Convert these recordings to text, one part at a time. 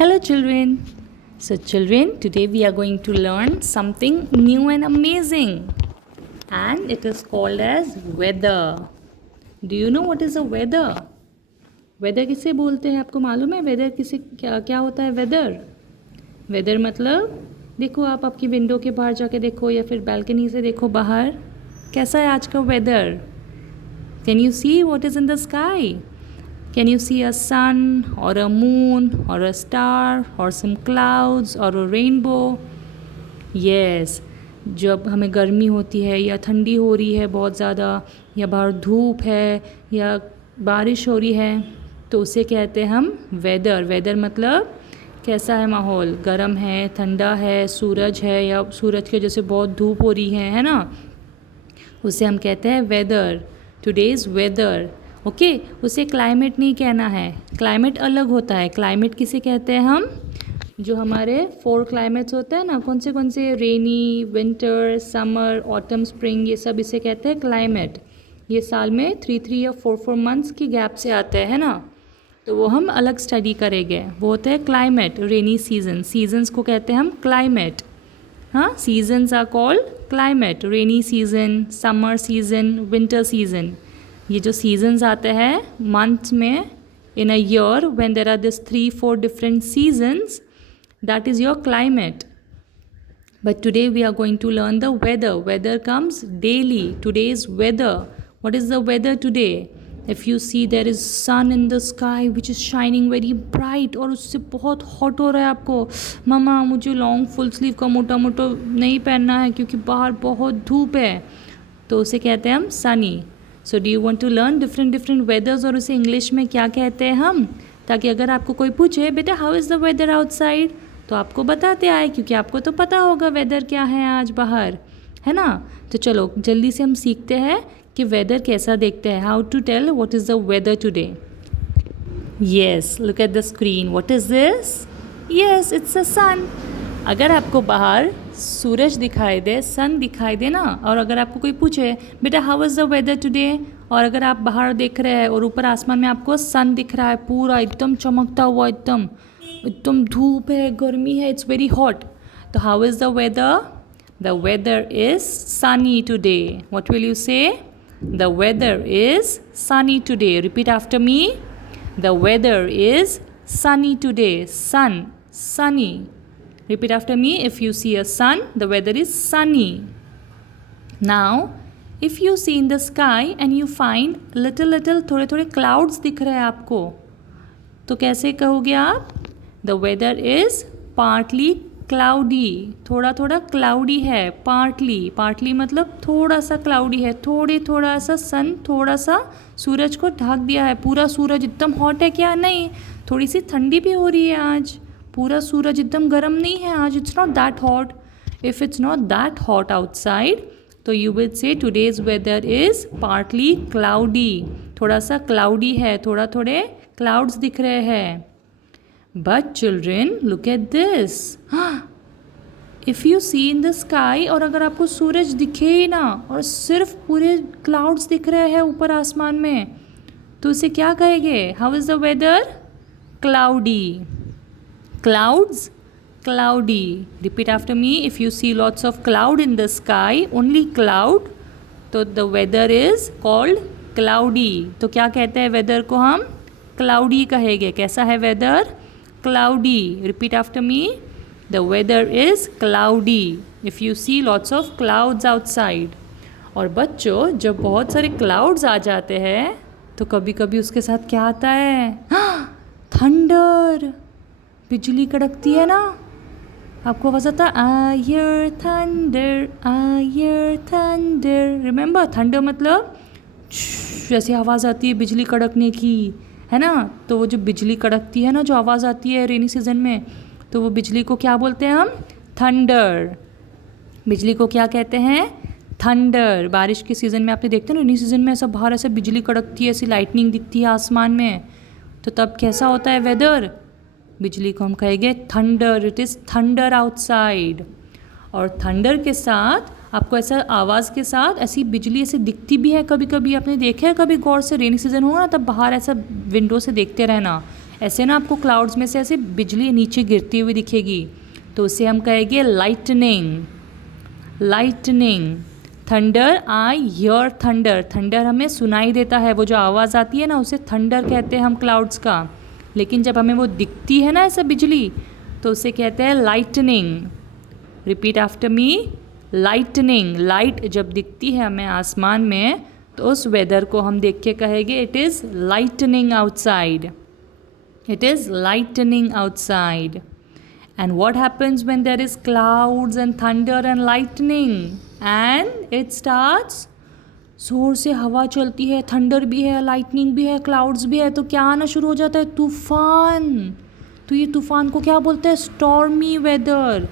Hello children. So children, today we are going to learn something new and amazing. And it is called as weather. Do you know what is a weather? Weather किसे बोलते हैं आपको मालूम है? Weather किसे क्या होता है weather? Weather मतलब देखो आप आपकी विंडो के बाहर जाके देखो या फिर बालकनी से देखो बाहर कैसा है आज का weather? Can you see what is in the sky? Can you see a sun or a moon or a star or some clouds or a rainbow? Yes, जब हमें गर्मी होती है या ठंडी हो रही है बहुत ज़्यादा या बाहर धूप है या बारिश हो रही है तो उसे कहते हैं हम वेदर. वेदर मतलब कैसा है माहौल, गर्म है, ठंडा है, सूरज है या सूरज के जैसे बहुत धूप हो रही है ना, उसे हम कहते हैं वेदर. Today's weather. ओके उसे क्लाइमेट नहीं कहना है, क्लाइमेट अलग होता है. क्लाइमेट किसे कहते हैं हम? जो हमारे 4 क्लाइमेट्स होते हैं ना, कौन से रेनी, विंटर, समर, ऑटम, स्प्रिंग, ये सब इसे कहते हैं क्लाइमेट. ये साल में 3 या 4 मंथ्स की गैप से आते हैं ना, तो वो हम अलग स्टडी करेंगे. वो होता है क्लाइमेट. रेनी सीजन, सीजन्स को कहते हैं हम क्लाइमेट. हाँ, seasons are called climate. Rainy season, summer season, winter season. ये जो सीजन्स आते हैं मंथ में in a year when there are this 3-4 different seasons, that is your climate. But today we are going to learn the weather. Weather comes daily. Today's weather. What is the weather today? If you see there is sun in the sky which is shining very bright, और उससे बहुत hot हो रहा है आपको, मम्मा मुझे long full sleeve का मोटा मोटा नहीं पहनना है क्योंकि बाहर बहुत धूप है, तो उसे कहते हैं हम sunny. So do you want to learn different weathers और उसे इंग्लिश में क्या कहते हैं हम, ताकि अगर आपको कोई पूछे बेटा how is the weather outside, तो आपको बताते आए, क्योंकि आपको तो पता होगा वेदर क्या है आज बाहर, है ना. तो चलो जल्दी से हम सीखते हैं कि वेदर कैसा देखते हैं. How to tell what is the weather today. Yes, look at the screen. What is this? Yes, it's a sun. अगर आपको बाहर सूरज दिखाई दे, सन दिखाई दे ना, और अगर आपको कोई पूछे बेटा how is the weather today, और अगर आप बाहर देख रहे हैं और ऊपर आसमान में आपको सन दिख रहा है पूरा एकदम चमकता हुआ, एकदम एकदम धूप है, गर्मी है, इट्स वेरी हॉट, तो how is the weather? The weather is sunny today. What will you say? The weather is sunny today. Repeat after me. The weather is sunny today. Sun, sunny. Repeat after me. If you see a sun, the weather is sunny. Now, if you see in the sky and you find little थोड़े clouds दिख रहे हैं आपको, तो कैसे कहोगे आप? The weather is partly cloudy. थोड़ा cloudy है. partly मतलब थोड़ा सा cloudy है. थोड़ा सा सन, थोड़ा सा सूरज को ढक दिया है. पूरा सूरज एकदम हॉट है क्या? नहीं, थोड़ी सी ठंडी भी हो रही है आज. पूरा सूरज एकदम गर्म नहीं है आज. It's not that hot. If it's not that hot outside, तो you will say today's weather is partly cloudy. थोड़ा सा क्लाउडी है, थोड़े क्लाउड्स दिख रहे हैं. But children look at this. If you see in the sky, और अगर आपको सूरज दिखे ही ना और सिर्फ पूरे क्लाउड्स दिख रहे हैं ऊपर आसमान में, तो उसे क्या कहेंगे? How is the weather? Cloudy. Clouds, cloudy. Repeat after me. If you see lots of cloud in the sky, only cloud, तो the weather is called cloudy. तो क्या कहते हैं वेदर को हम? क्लाउडी कहेंगे. कैसा है weather? Cloudy. Repeat after me. The weather is cloudy. If you see lots of clouds outside. और बच्चों, जब बहुत सारे clouds आ जाते हैं तो कभी कभी उसके साथ क्या आता है? थंडर. बिजली कड़कती है ना, आपको आवाज़ आता है I hear thunder, I hear thunder. Remember, thunder मतलब जैसे आवाज़ आती है बिजली कड़कने की, है ना. तो वो जो बिजली कड़कती है ना, जो आवाज़ आती है रेनी सीजन में, तो वो बिजली को क्या बोलते हैं हम? थंडर. बिजली को क्या कहते हैं? थंडर. बारिश के सीज़न में आपने देखते हैं ना, रेनी सीजन में ऐसा बाहर ऐसा बिजली कड़कती है, ऐसी लाइटनिंग दिखती है आसमान में, तो तब कैसा होता है वेदर? बिजली को हम कहेंगे thunder. It is thunder outside. और थंडर के साथ आपको ऐसा आवाज़ के साथ ऐसी बिजली ऐसे दिखती भी है. कभी कभी आपने देखा है, कभी गौर से रेनी सीजन हो ना, तब बाहर ऐसा विंडो से देखते रहना, ऐसे ना आपको क्लाउड्स में से ऐसे बिजली नीचे गिरती हुई दिखेगी, तो उसे हम कहेंगे lightning. Lightning. Thunder, I hear thunder. Thunder हमें सुनाई देता है, वो जो आवाज़ आती है ना उसे थंडर कहते हैं हम क्लाउड्स का। लेकिन जब हमें वो दिखती है ना ऐसा बिजली, तो उसे कहते हैं लाइटनिंग। रिपीट आफ्टर मी, लाइटनिंग। लाइट जब दिखती है हमें आसमान में, तो उस वेदर को हम देख के कहेंगे it is lightning outside. It is lightning outside. And what happens when there is clouds and thunder and lightning? And it starts, जोर से हवा चलती है, थंडर भी है, लाइटनिंग भी है, क्लाउड्स भी है, तो क्या आना शुरू हो जाता है? तूफान। तो ये तूफान को क्या बोलते हैं? Stormy weather.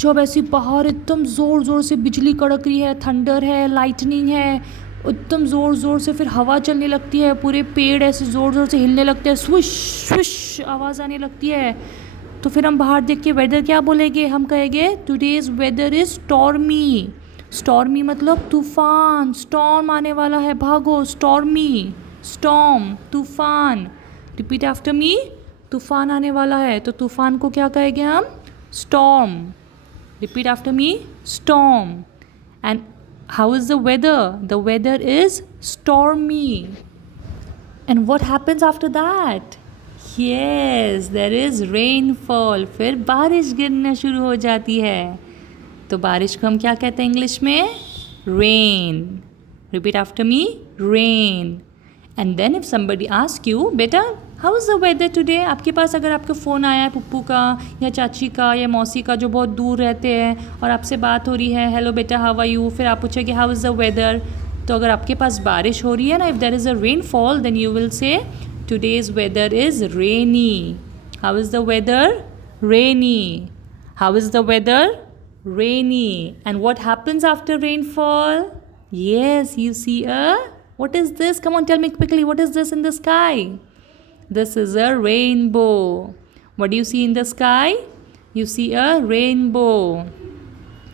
जब ऐसी बाहर एकदम ज़ोर ज़ोर से बिजली कड़क रही है, थंडर है, लाइटनिंग है, एकदम ज़ोर ज़ोर से फिर हवा चलने लगती है, पूरे पेड़ ऐसे ज़ोर ज़ोर से हिलने लगते हैं, स्विश स्विश आवाज़ आने लगती है, तो फिर हम बाहर देख के वेदर क्या बोलेंगे? हम कहेंगे today's weather is stormy. Stormy मतलब तूफान, स्टॉर्म आने वाला है, भागो, स्टॉर्मी, स्टॉर्म, तूफान। रिपीट आफ्टर मी, तूफान आने वाला है, तो तूफान को क्या कहेंगे हम? Storm. Repeat after me, storm. And how is the weather? The weather is stormy. And what happens after that? Yes, there is rainfall. फिर बारिश गिरना शुरू हो जाती है। तो बारिश को हम क्या कहते हैं इंग्लिश में? Rain. Repeat after me, rain. And then if somebody asks you, बेटा how is the weather today? आपके पास अगर आपका फ़ोन आया है पप्पू का या चाची का या मौसी का जो बहुत दूर रहते हैं और आपसे बात हो रही है, हेलो बेटा हाउ आर यू, फिर आप पूछेंगे हाउ इज़ द वेदर, तो अगर आपके पास बारिश हो रही है ना, if there is a rainfall, then you will say today's weather is rainy. How is the weather? Rainy. How is the weather? Rainy. And what happens after rainfall? Yes, you see what is this? Come on, tell me quickly, what is this in the sky? This is a rainbow. What do you see in the sky? You see a rainbow.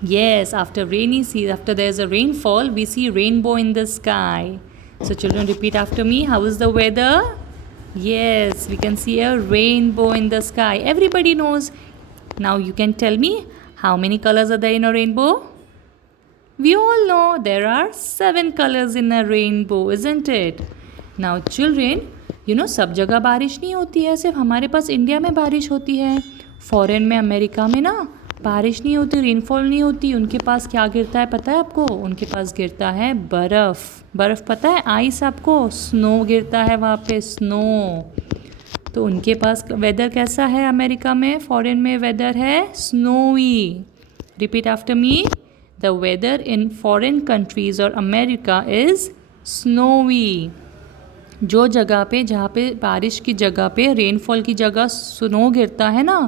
Yes, after there's a rainfall, we see rainbow in the sky. So children, repeat after me. How is the weather? Yes, we can see a rainbow in the sky. Everybody knows. Now you can tell me, how many colors are there in a rainbow? We all know there are 7 colors in a rainbow, isn't it? Now children, सब जगह बारिश नहीं होती है, सिर्फ हमारे पास India में बारिश होती है। फॉरेन में, अमेरिका में ना बारिश नहीं होती, रेनफॉल नहीं होती। उनके पास क्या गिरता है पता है आपको? उनके पास गिरता है बर्फ़। बर्फ़ पता है? आइस आपको? स्नो गिरता है वहाँ पे, स्नो। तो उनके पास वेदर कैसा है अमेरिका में? फॉरेन में वेदर है snowy. Repeat after me, the weather in foreign countries और अमेरिका इज़ स्नोवी। जो जगह पे, जहाँ पे बारिश की जगह पे, रेनफॉल की जगह स्नो गिरता है ना,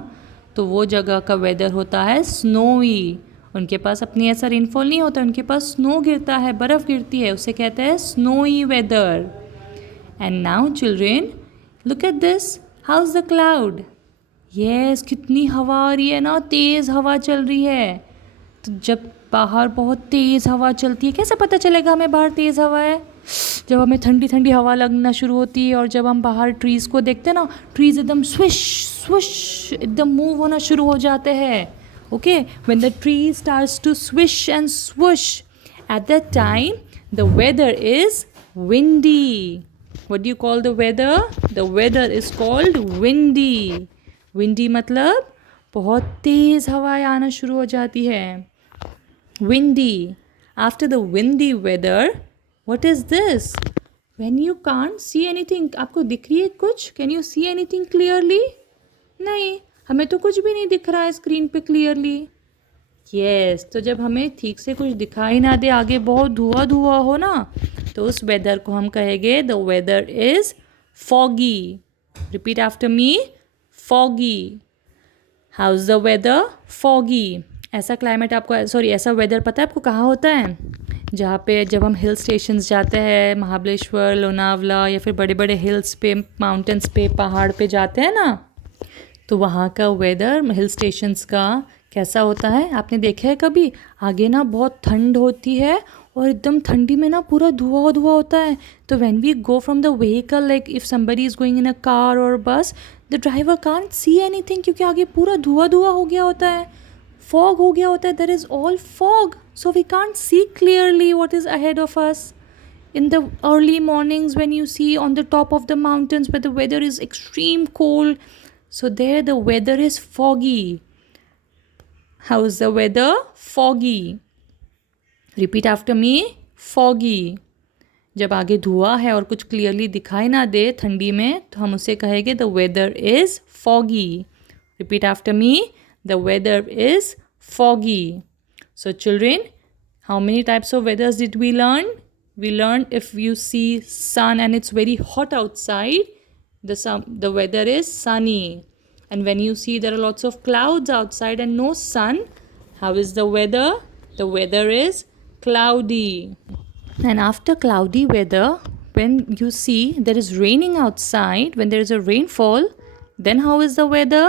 तो वो जगह का वेदर होता है स्नोवी। उनके पास अपनी ऐसा रेनफॉल नहीं होता, उनके पास स्नो गिरता है, बर्फ़ गिरती है, उसे कहते हैं snowy weather. And now children, look at this, how is the cloud? Yes, कितनी हवा आ रही है ना, तेज़ हवा चल रही है। तो जब बाहर बहुत तेज़ हवा चलती है, कैसे पता चलेगा हमें बाहर तेज़ हवा है? जब हमें ठंडी ठंडी हवा लगना शुरू होती है और जब हम बाहर ट्रीज़ को देखते हैं ना, ट्रीज़ एकदम स्विश स्विश एकदम मूव होना शुरू हो जाते हैं। Okay, when the tree starts to swish and swish, at that time the weather is windy. What do you call the weather? The weather is called windy. Windy मतलब बहुत तेज़ हवाएं आना शुरू हो जाती है। Windy. After the windy weather, what is this? When you can't see anything, आपको दिख रही है कुछ? Can you see anything clearly? नहीं, हमें तो कुछ भी नहीं दिख रहा है स्क्रीन पे clearly. Yes, तो जब हमें ठीक से कुछ दिखाई ना दे, आगे बहुत धुआं धुआं हो ना, तो उस वेदर को हम कहेंगे the weather is foggy. Repeat after me, foggy. How's the weather? Foggy. ऐसा क्लाइमेट आपको, ऐसा वेदर पता है आपको कहाँ होता है? जहाँ पे जब हम हिल स्टेशंस जाते हैं, महाबलेश्वर, लोनावला या फिर बड़े बड़े हिल्स पे, माउंटेन्स पे, पहाड़ पे जाते हैं ना, तो वहाँ का वेदर हिल स्टेशंस का कैसा होता है? आपने देखा है कभी? आगे ना बहुत ठंड होती है और एकदम ठंडी में ना पूरा धुआं धुआं होता है। तो when we go from the vehicle, like if somebody is going in a car और bus, the driver can't see anything, क्योंकि आगे पूरा धुआं धुआं हो गया होता है, फॉग हो गया होता है, there is all fog, so we can't see clearly what is ahead of us. In the early mornings when you see on the top of the mountains where the weather is extreme cold, so there the weather is foggy. How is the weather? Foggy. Repeat after me. Foggy. जब आगे धुआं है और कुछ clearly दिखाई ना दे ठंडी में, तो हम उसे कहेंगे the weather is foggy. Repeat after me. The weather is foggy. So children, how many types of weathers did we learn? We learned if you see sun and it's very hot outside, the weather is sunny. And when you see there are lots of clouds outside and no sun, how is the weather? The weather is cloudy. And after cloudy weather, when you see there is raining outside, when there is a rainfall, then how is the weather?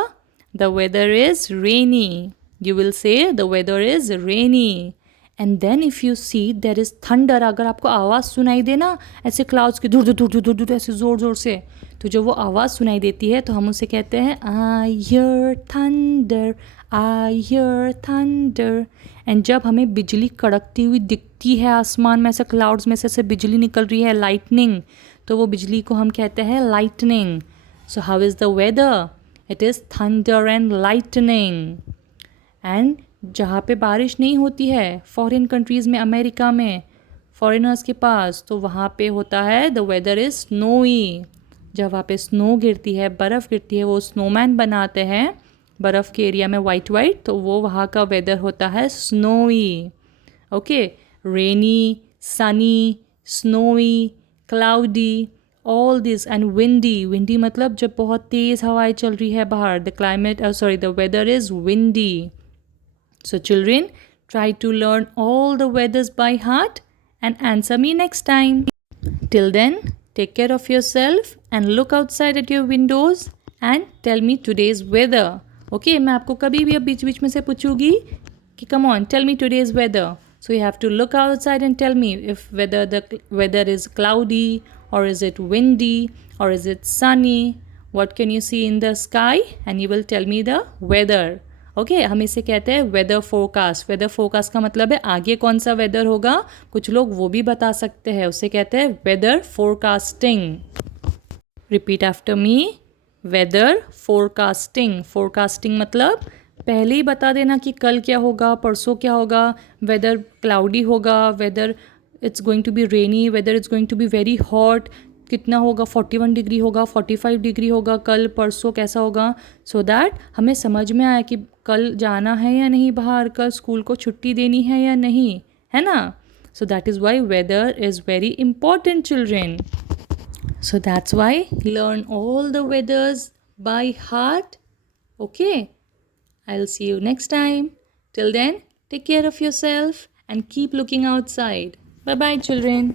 The weather is rainy. You will say the weather is rainy. And then if you see there is thunder, अगर आपको आवाज़ सुनाई दे ना ऐसे clouds की, दूर दूर दूर दूर दूर ऐसे ज़ोर ज़ोर से, तो जो वो आवाज़ सुनाई देती है तो हम उसे कहते हैं I hear thunder, I hear thunder. And जब हमें बिजली कड़कती हुई दिखती है आसमान में, ऐसे क्लाउड्स में से बिजली निकल रही है, लाइटनिंग, तो वो बिजली को हम कहते हैं lightning. So how is the weather? It is thunder and lightning. एंड जहाँ पे बारिश नहीं होती है फॉरेन कंट्रीज़ में, अमेरिका में फॉरेनर्स के पास, तो वहाँ पे होता है द वेदर इज़ स्नोई. जब वहाँ पे स्नो गिरती है, बर्फ़ गिरती है, वो स्नोमैन बनाते हैं बर्फ़ के एरिया में वाइट वाइट, तो वो वहाँ का वेदर होता है snowy. Okay, rainy, sunny, snowy, cloudy, all this. And windy. Windy मतलब जब बहुत तेज़ हवाएं चल रही है बाहर, the climate the weather is windy. So children, try to learn all the weathers by heart and answer me next time. Till then, take care of yourself and look outside at your windows and tell me today's weather. Okay, मैं आपको कभी भी अब बीच बीच में से पूछूंगी कि come on, tell me today's weather. So you have to look outside and tell me if whether the weather is cloudy or is it windy or is it sunny. What can you see in the sky? And you will tell me the weather. Okay, हम इसे कहते हैं weather forecast. Weather forecast का मतलब है आगे कौन सा वेदर होगा, कुछ लोग वो भी बता सकते हैं, उसे कहते हैं weather forecasting. Repeat after me. Weather forecasting. Forecasting मतलब पहले ही बता देना कि कल क्या होगा, परसों क्या होगा, वेदर क्लाउडी होगा, weather it's going to be rainy, weather it's going to be very hot, कितना होगा, 41 डिग्री होगा, 45 डिग्री होगा, कल परसों कैसा होगा, सो दैट हमें समझ में आए कि कल जाना है या नहीं बाहर, कल स्कूल को छुट्टी देनी है या नहीं, है ना. So that is why weather is very important children. So that's why learn all the weathers by heart. Okay, I will see you next time. Till then, take care of yourself and keep looking outside. Bye bye children.